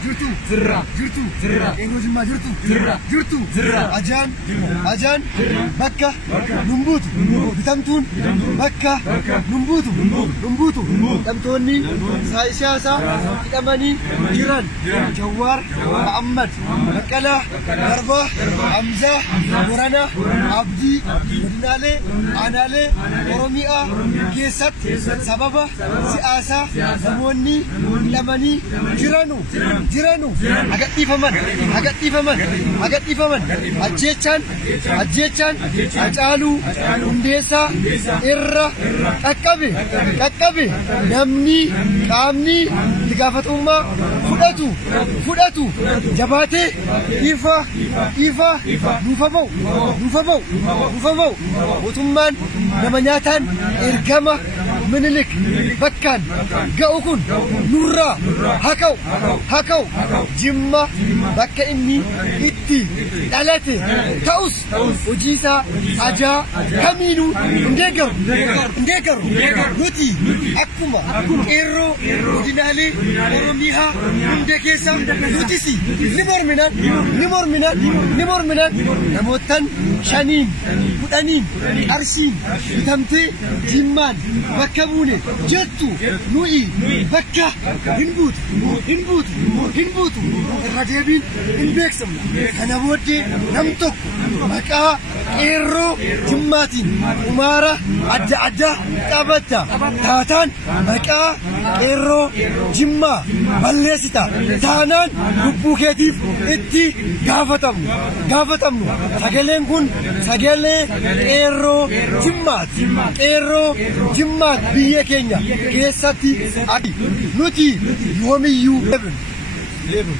Jirtu Eenyu Jimmaa jirtu Ajaan bakka numbuutu bitamtuun bakka numbuutu hidhamtoonni siyaasaa hidhamanii jiran Jawaar Mohammad Baqqalaa Garbaa Hamzaa Boranaa Abdii godinaalee aanaalee Oromiyaa keessatti sababa siyaasaa namoonni hidhamanii jiranu agadhiifaman ajjechaan Hacaaluu Hundeessaa irra qaqqabe namni qaamni itti gaafatamummaa fudhatu jabaatee ifa nuufa ba'u mootummaan nama nyaataan ergama Minilik bakkaan ga'u kun nurraa haka'u Jimma bakka inni itti dhalate ta'us hojiisaa ajaa kamiinuu hin deeggaru nuti akkuma qeerroo godinaalee Oromiyaa hunda keessa nutis ni morminaan namootaan 5-10 qarshiin bitamtee Jimmaan bakka buune jettu nuyi bakka hin buutu irra deebiin hin beeksamna kana booddee nam tokko maqaa qeerroo Jimmaatiin umaara adda qabata taataan maqaa qeerroo Jimmaa balleessita taanaan lubbuu keetiif itti gaafatamnu sagaleen kun sagalee qeerroo Jimmaat biyya keenya keessatti nuti yoomiyyuu leebin